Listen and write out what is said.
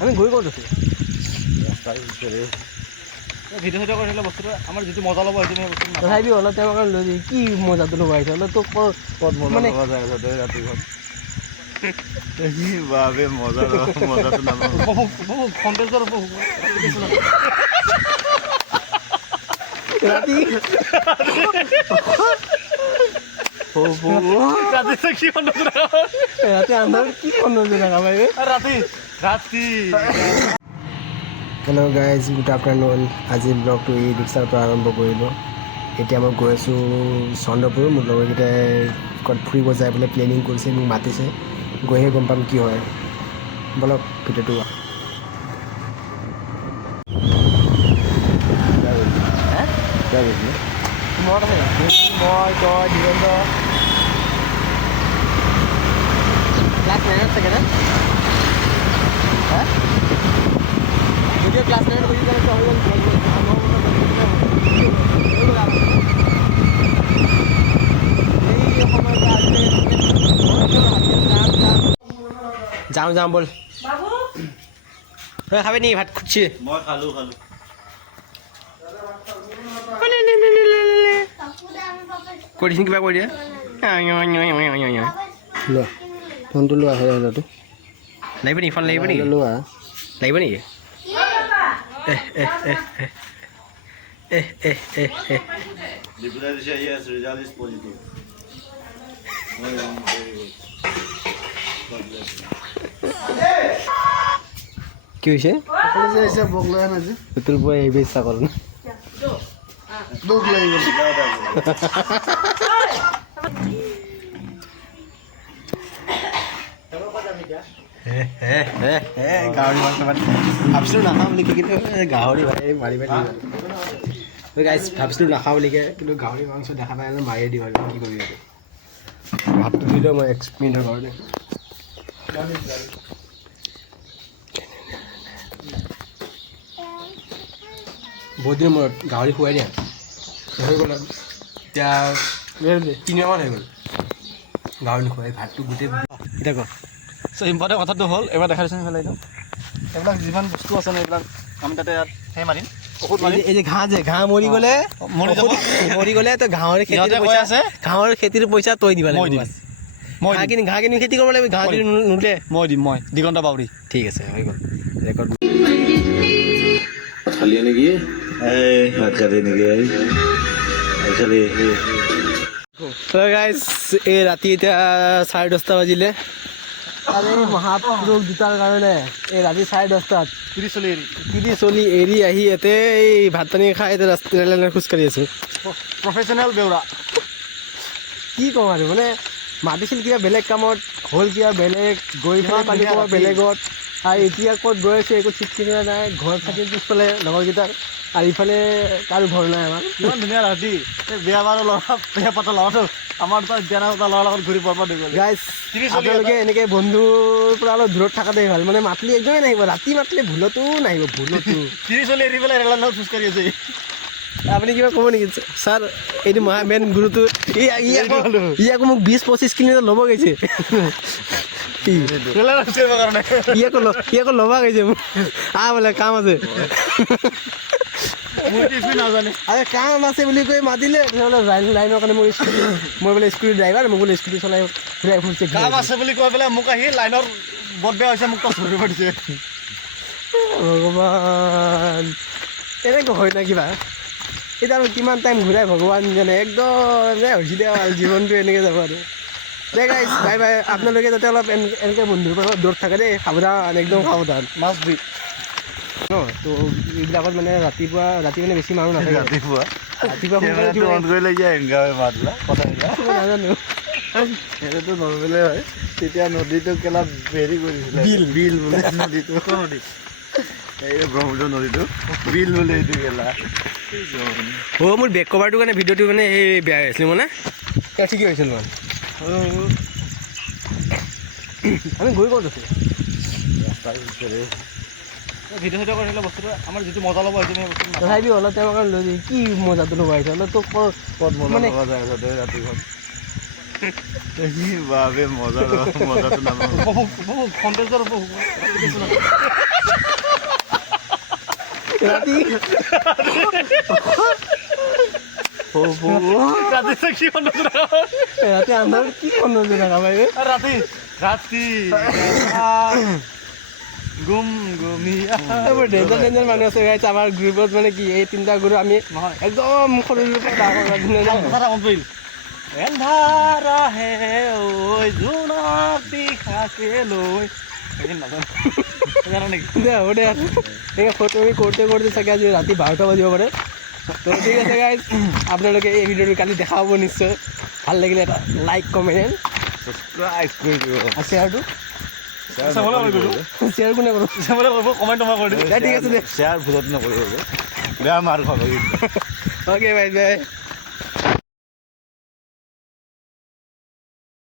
আমি গৈ ক'ত আছোঁ ৰাস্তাৰ ভিতৰে ভিডিঅ' চিডিঅ' কৰি থাকিলে বস্তুটো আমাৰ যিটো মজা ল'ব সেইটো আমি বস্তুটো নাপাওঁ। তথাপি অলপ তেওঁ লৈ যায় কি মজাটো ল'ব আহিছে অলপ তোক ক'ত মজা মানে ল'ব যায় তাতে ৰাতিখন কি বাবে মজাটো নাপাওঁ উপভোগ সৌন্দৰ্যৰ উপভোগ ৰাতি ৰাতি কি সৌন্দৰ্য ৰাতি আন্ধাৰত কি সৌন্দৰ্য দেখা পাই ৰাতি ৰাতি হেল্ল' গাইজ গুড আফটাৰনুন আজি ব্লগটো এই ৰিক্সাৰ পৰা আৰম্ভ কৰিলোঁ এতিয়া মই গৈ আছোঁ চন্দ্ৰপুৰ মোৰ লগৰকেইটাই ক'ত ফুৰিব যায় বোলে প্লেনিং কৰিছে মোক মাতিছে গৈহে গম পাম কি হয় বলক ভিডিঅ'টো মই তই ধীৰেন্দ্ৰ ক্লাছ নাইনত থাকে না হা যদিও ক্লাছ নাইনত বুজি পালে হৈ গ'ল যাওঁ যাওঁ বল খাবি নি ভাত খুঁজছি মই খালোঁ কৈ দিছোঁ কিবা কৈ দিয়ে লোৱা ফোনটো লোৱা হেৰিটো লাগিব নেকি ফোন লাগিব নেকি লোৱা লাগিব নেকি কি হৈছে ভোক লগা নাই যে তোৰ পৰা এই ইচ্ছা কৰোঁ না দুখ লাগি গ'ল গাহৰি মাংস ভাবিছিলোঁ নাখাওঁ বুলি কিন্তু গাহৰি মাৰি মাৰি গাইজ ভাবিছিলোঁ নাখাওঁ বুলিকে কিন্তু গাহৰি মাংস দেখা পাই মাৰিয়ে দিওঁ আৰু কি কৰিবি আৰু ভাতটো দি লওঁ মই 1 মিনিটৰ কাৰণে বহুত দিনৰ মূৰত গাহৰি খুৱাই দিয়া হৈ গ'ল আৰু এতিয়া 3 মাহমান হৈ গ'ল গাহৰি নোখোৱাই ভাতটো গোটেই এতিয়া কওঁ চ' ইম্পৰ্টেণ্ট কথাটো হ'ল এবাৰ দেখাই দিছোঁ এইফালে এইবিলাক যিমান বস্তু আছে ন এইবিলাক আমি তাতে সেই মাৰিম ঔষধ মাৰিম এই যে ঘাঁহ মৰি গ'লে তো ঘাঁহৰ খেতিৰ পইচা তই দিবা লাগিব ঘাঁহ কিনি খেতি কৰিব লাগিব ঘাঁহ কিনি নোলে মই দিম দিগন্ত বাউৰী ঠিক আছে হৈ গ'ল ৰেকৰ্ড খালি নেকি ভাত খালি নেকি খালি গাইজ এই ৰাতি এতিয়া 10:30 বাজিলে আৰু এই মহাপুৰুষ দুটাৰ কাৰণে এই ৰাতি 10:30 তিৰি চলি এৰি আহি ইয়াতে এই ভাত পানী খাই এতিয়া ৰাস্তাত খোজকাঢ়ি আছোঁ প্ৰফেচনেল বেউৰা কি ক'ম আৰু মানে মাতিছিল কিবা বেলেগ কামত হ'ল কিবা বেলেগ গৈ পেলাই পানী ক'ৰবাত বেলেগত আৰু এতিয়া ক'ত গৈ আছে একো ঠিক ঠিকনা নাই ঘৰ থাকিল পিছফালে লগৰকেইটাৰ আৰু ইফালে কাৰো ঘৰ নাই আমাৰ ইমান ধুনীয়া ৰাতি এই বিয়া বাৰু ল'ৰা বিয়া পাতা ল'ৰাটো আমাৰ তাত বিয়া পতা ল'ৰাৰ লগত ঘূৰি পাব দিব গাইজ আপোনালোকে এনেকৈ বন্ধুৰ পৰা অলপ দূৰত থকাটোৱে ভাল মানে মাতিলে একদমেই নাহিব ৰাতি মাতিলে ভুলতো নাহিব ভুলতো তিৰি চলি এৰি পেলাই ৰেলৰ লগত খোজকাঢ়ি আছে আপুনি কিবা ক'ব নেকি ছাৰ এইটো মেইন গুৰুটো ই আকৌ মোক 20-25 কিলোমিটাৰ ল'ব গৈছে ই আকৌ ল'ব গৈছে মোক বোলে কাম আছে আৰে কাম আছে বুলি কৈ মাতিলে লাইনৰ কাৰণে মই বোলে স্কুটি ড্ৰাইভাৰ মোক বোলে স্কুটি চলাই ঘূৰাই ফুৰিছে কাম আছে বুলি কৈ পেলাই মোক আহি লাইনৰ বৰ বেয়া হৈছে মোক তো ধৰিব দিছে ভগৱান এনেকৈ হয় না কিবা এতিয়া আৰু কিমান টাইম ঘূৰাই ভগৱান জানে একদম হৈছিলে আৰু জীৱনটো এনেকৈ যাব আৰু দে গাইজ বাই বাই আপোনালোকে যাতে অলপ এনেকৈ বন্ধুৰ পৰা দূৰত থাকে দেই সাৱধান একদম সাৱধান মাছ দি ন তো এইবিলাকত মানে ৰাতি মানে বেছি মানুহ নাথাকে ৰাতিপুৱা সোনকালে নাজানো সেইটোতো নৰ্মেলে হয় তেতিয়া নদীটো কেলা হেৰি কৰিছিলে বিল বোলে নদীটো নদী এই ব্ৰহ্মপুত্ৰ নদীটো বিল বোলে এইটো কেলা মোৰ বেক কভাৰটোৰ কাৰণে ভিডিঅ'টো মানে সেই বেয়া হৈ আছিল মানে ঠিকেই হৈছিল মানে আমি গৈ ক'ত আছোঁ ৰাস্তাৰ ভিতৰে ভিডিঅ' চিডিঅ' কৰি থাকিলে বস্তুটো আমাৰ যিটো মজা ল'ব সেইটো আমি বস্তুটো নাপাওঁ। তথাপি অলপ তেওঁ লৈ যায় কি মজাটো ল'ব আহিছে অলপ তোক ক'ত মজা ল'ব যায় তাতে ৰাতিখন কি বাবে মজাটো নাপাওঁ উপভোগ সৌন্দৰ্যৰ উপভোগ ৰাতি ৰাতি কি নজনা ৰাতি আন্ধাৰত কি নজনা দেখা পাই বে? ৰাতি ৰাতি গুম গুমিয়া এইবোৰ ডেঞ্জাৰ মানুহ আছে গাইছ আমাৰ গ্ৰুপত মানে কি এই তিনিটা গ্ৰুপ আমি নহয় একদম সৰুৰ পৰা ডাঙৰ কথা মন পৰিল এন্ধাৰা হে ঐ জোনাক দিশাকে লৈ সেইখিনি নাজানো জানা নেকি দে হ'ব দে আৰু এনেকৈ ফটো কৰোঁতে কৰোঁতে চাগে আজি ৰাতি 12টা বাজিব পাৰে তো ঠিক আছে গাইজ আপোনালোকে এই ভিডিঅ'টো কালি দেখা পাব নিশ্চয় ভাল লাগিলে এটা লাইক কমেণ্ট ছাবস্ক্ৰাইব কৰি দিব আৰু শ্বেয়াৰটো চাবলৈ কৰিব শ্বেয়াৰ কোনে কৰোঁ চাবলৈ কৰিব কমেণ্ট তোমাৰ কৰি দিম ঠিক আছে দে শ্বেয়াৰ ভুলত নকৰিব বেয়া মাৰ খাব অ'কে বাই বাই